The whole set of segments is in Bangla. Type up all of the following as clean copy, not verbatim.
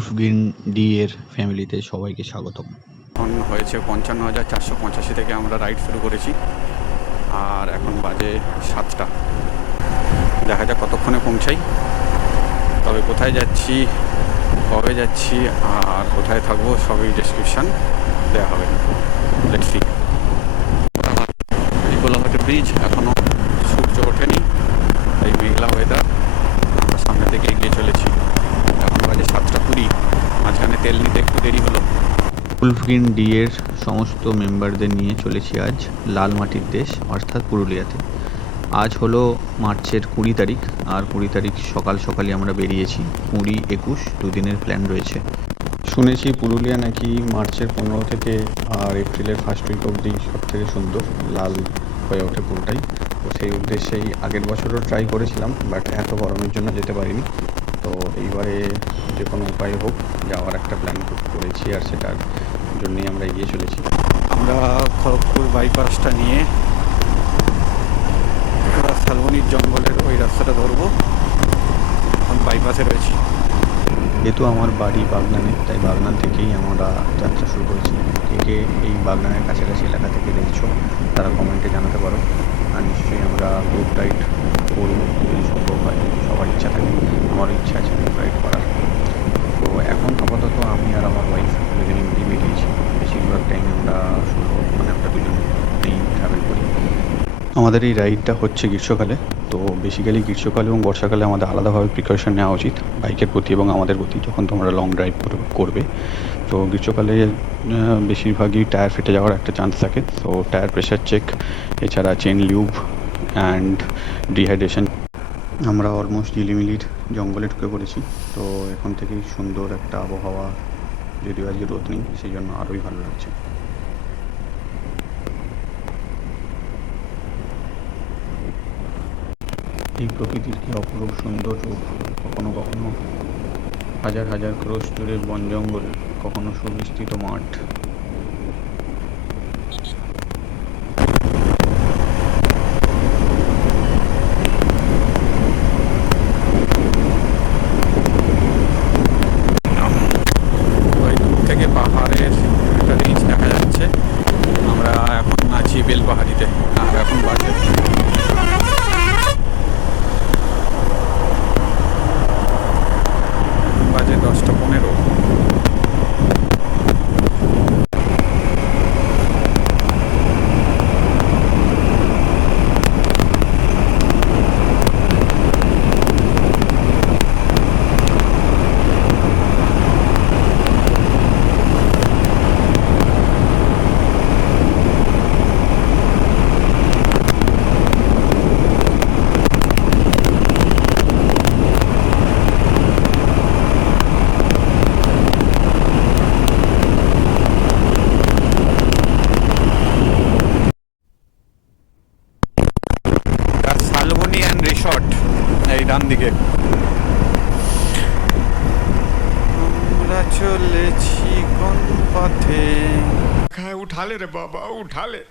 উলফ ডি এর ফ্যামিলিতে সবাইকে স্বাগতম। এখন হয়েছে ৫৫,৪৮৫ থেকে আমরা রাইড শুরু করেছি, আর এখন বাজে ৭টা। দেখা যাক কতক্ষণে পৌঁছাই। তবে কোথায় যাচ্ছি, কবে যাচ্ছি আর কোথায় থাকবো সবই ডেসক্রিপশান দেওয়া হবে। Let's see. কোলাঘাট ব্রিজ এখনও সূর্য ওঠেনি, তাই মেঘলা ওয়েদার। আমরা সামনে থেকে এগিয়ে চলেছি। এখন বাজে ৭টা ২০। মাঝখানে তেল নিতে একটু দেরি হলো। উলফ ডি এর সমস্ত মেম্বারদের নিয়ে চলেছি আজ লাল মাটির দেশ অর্থাৎ পুরুলিয়াতে। আজ হলো মার্চের ২০ তারিখ, আর ২০ তারিখ সকাল সকালই আমরা বেরিয়েছি। ২০-২১ দুদিনের প্ল্যান রয়েছে। শুনেছি পুরুলিয়া নাকি মার্চের ১৫ থেকে আর এপ্রিলের ফার্স্ট উইক অবধি সব থেকে সুন্দর লাল হয়ে ওঠে পুরোটাই। তো সেই উদ্দেশ্যেই আগের বছরও ট্রাই করেছিলাম, বাট এত গরমের জন্য যেতে পারিনি। তো এইবারে যে কোনো উপায় হোক যাওয়ার একটা প্ল্যান করেছি, আর সেটার জন্যই আমরা এগিয়ে চলেছি। আমরা খড়গপুর বাইপাসটা নিয়ে শালবনির জঙ্গলের ওই রাস্তাটা ধরবো। এখন বাইপাসে রয়েছি। যেহেতু আমার বাড়ি বাগনানে, তাই বাগনান থেকেই আমরা যাত্রা শুরু করেছি। কে কে এই বাগনানের কাছাকাছি এলাকা থেকে দেখছো তারা কমেন্টে জানাতে পারো। আর নিশ্চয়ই আমরা গ্রুপ রাইড করবো যদি সম্ভব হয়, সবার ইচ্ছা থাকে। আমারও ইচ্ছা আছে গ্রুপ রাইড করার। তো এখন আপাতত আমি আর আমার ওয়াইফ দুজনে মিলেই বেরিয়েছি। বেশিরভাগ টাইম আমরা আমরা দুজনেই ট্রাভেল করি। আমাদের এই রাইডটা হচ্ছে গ্রীষ্মকালে। তো বেসিক্যালি গ্রীষ্মকালে এবং বর্ষাকালে আমাদের আলাদাভাবে প্রিকশন নেওয়া উচিত বাইকের প্রতি এবং আমাদের প্রতি, যখন তোমরা লং ড্রাইভ করবে। তো গ্রীষ্মকালে বেশিরভাগই টায়ার ফেটে যাওয়ার একটা চান্স থাকে। তো টায়ার প্রেশার চেক, এছাড়া চেন লিউব অ্যান্ড ডিহাইড্রেশন। আমরা অলমোস্ট ঝিলিমিলির জঙ্গলে ঢুকে পড়েছি। তো এখন থেকেই সুন্দর একটা আবহাওয়া, যদিও আজকে রোদ নেই, সেই জন্য আরোই ভালো লাগছে। এই প্রকৃতির কি অপরূপ সুন্দর রূপ! কখনো কখনো হাজার হাজার ক্রোশ জুড়ে বন জঙ্গল, কখনো সুবিস্তৃত মাঠ। ওই দূর থেকে পাহাড়ের একটা রেঞ্জ দেখা যাচ্ছে। আমরা এখন আছি বেলপাহাড়িতে, আর এখন বাজে 10টা 15। শালবনি অ্যান্ড রিসর্ট এই ডান দিকে। আমরা চলেছি কোন পথে? उठा ले रे बाबा उठा ले।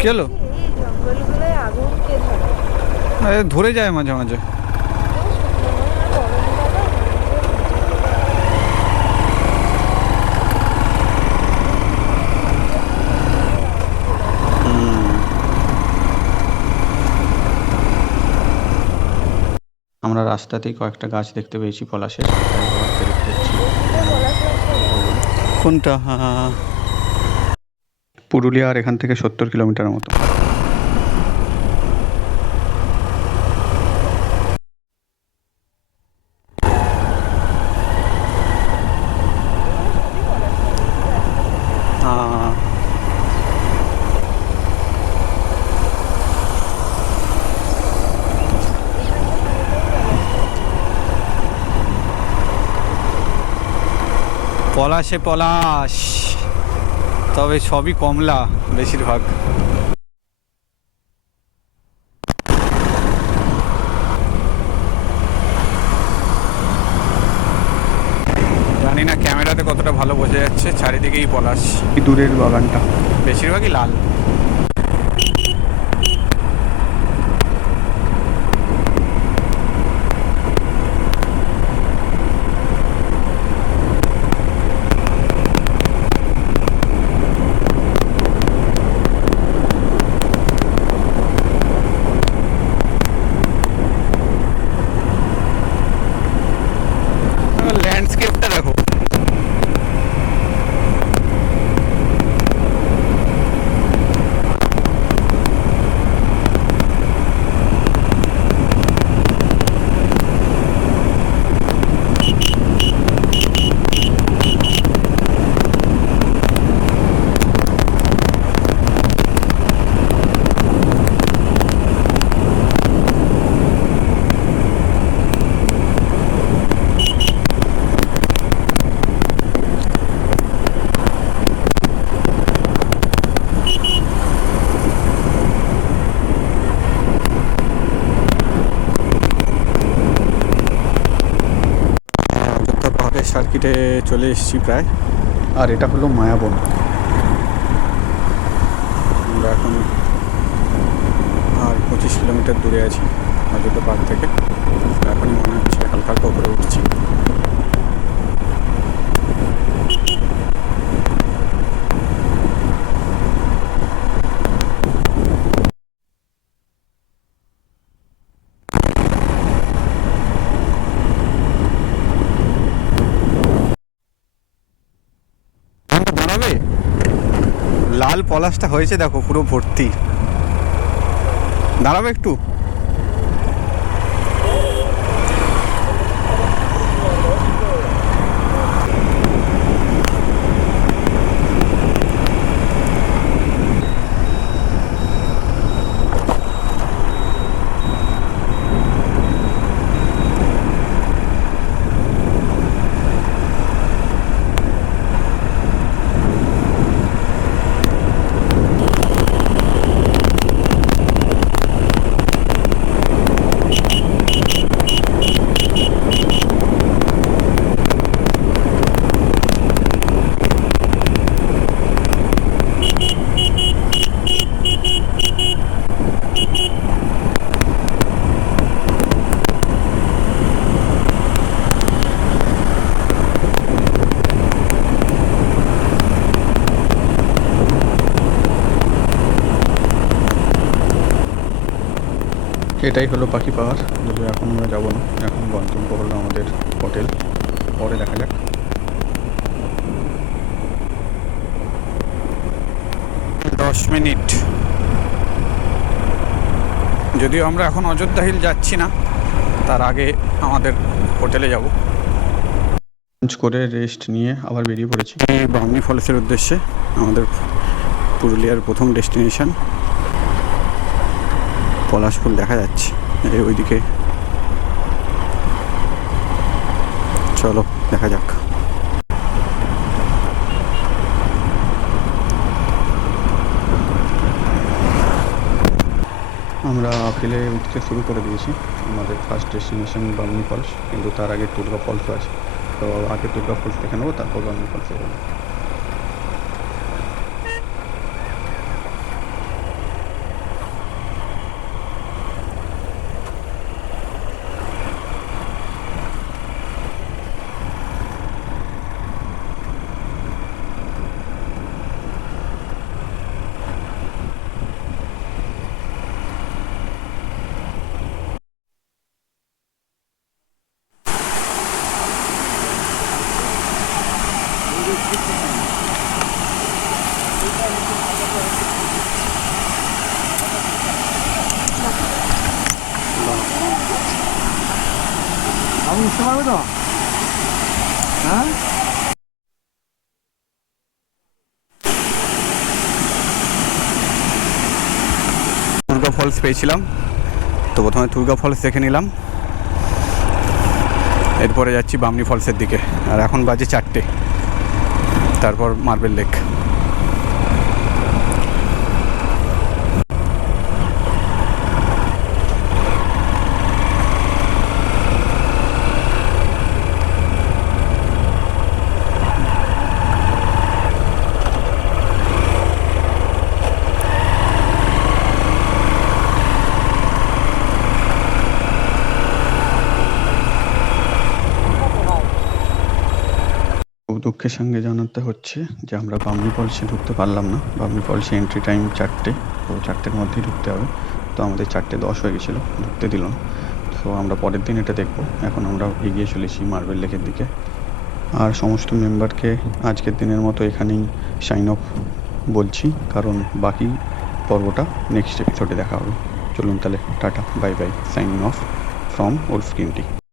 কি হলো? এই জঙ্গলগুলোয় আগুন কে ধরে? ধরে যায় মাঝে মাঝে। আমরা রাস্তাতেই কয়েকটা গাছ দেখতে পেয়েছি পলাশের, তাই আবার ফেরত যাচ্ছি। কোনটা? পুরুলিয়া আর এখান থেকে 70 কিলোমিটারের মতো। পলাশে পলাশ, তবে সবই কমলা বেশিরভাগ। জানি না ক্যামেরাতে কতটা ভালো বোঝা যাচ্ছে, চারিদিকেই পলাশ। এই দূরের বাগানটা বেশিরভাগই লাল। ল্যান্ডস্কেপটা দেখো। অযোধ্যা পাহাড়ের সার্কিটে চলে এসেছি প্রায়। আর এটা হলো মায়াবন। আমরা এখন আর 25 কিলোমিটার দূরে আছি অযোধ্যা পাহাড় থেকে। এখনই মনে হচ্ছে হালকা হালকা উপরে উঠছি। দাঁড়াবে, লাল পলাশটা হয়েছে দেখো পুরো ভর্তি। দাঁড়াবে একটু। এটাই হলো পাখি পাহাড়, যদিও এখন আমরা যাবো না। এখন গন্তব্য হলো আমাদের হোটেল, পরে দেখা যাক। 10 মিনিট। যদিও আমরা এখন অযোধ্যা হিল যাচ্ছি না, তার আগে আমাদের হোটেলে যাব। লাঞ্চ করে রেস্ট নিয়ে আবার বেরিয়ে পড়েছি বামনি ফলসের উদ্দেশ্যে, আমাদের পুরুলিয়ার প্রথম ডেস্টিনেশন। পলাশফুল দেখা যাচ্ছে এই ওইদিকে, চলো দেখা যাক। আমরা আপিলে উঠতে শুরু করে দিয়েছি। আমাদের ফার্স্ট ডেস্টিনেশন বামনি ফলস, কিন্তু তার আগে দুর্গা ফলসও আছে। তো আগে দুর্গা ফলস দেখে নেবো, তারপর বামনি ফলসে যাবো। উঠতে পারবে তো? হ্যাঁ, দুর্গা ফলস পেয়েছিলাম, তো প্রথমে দুর্গা ফলস দেখে নিলাম, এরপরে যাচ্ছি বামনি ফলসের দিকে। আর এখন বাজে 4টে, তারপর মার্বেল লেক। খুব দুঃখের সঙ্গে জানাতে হচ্ছে যে আমরা বামনি ফলসে ঢুকতে পারলাম না। বামনি ফলসে এন্ট্রি টাইম 4টে, তো 4টের মধ্যেই ঢুকতে হবে। তো আমাদের 4:10 হয়ে গেছিলো, ঢুকতে দিল না। তো আমরা পরের দিন এটা দেখব। এখন আমরা এগিয়ে চলেছি মার্বেল লেকের দিকে। আর সমস্ত মেম্বারকে আজকের দিনের মতো এখানেই সাইন অফ বলছি, কারণ বাকি পর্বটা নেক্সট এপিসোডে দেখা হবে। চলুন তাহলে, tata, bye bye, signing off from Wolf green tea.